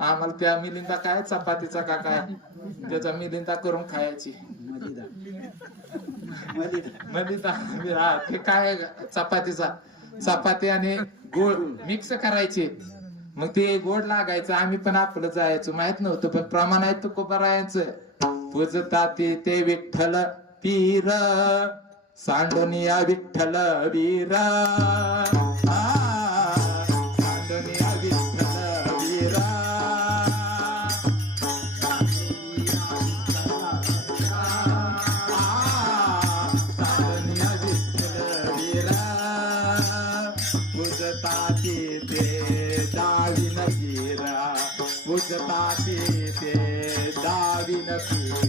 आम्हाला त्या मिलिंदा काय चपातीचा का काय त्याचा मिलिंदा करून खायची मलिदा ते काय चपातीचा चपाती आणि गोड मिक्स करायचे मग ते गोड लागायचं आम्ही पण आपलं जायचो माहित नव्हतं पण प्रमाण आहे तुकोबारायांचं पूजता ते विठ्ठल पीर सांडोनिया विठ्ठल वीर सांडोनिया विठ्ठल वीर सांडोनिया विठ्ठल वीर पूजता ते दाविन वीर पूजता ते दाविन वीर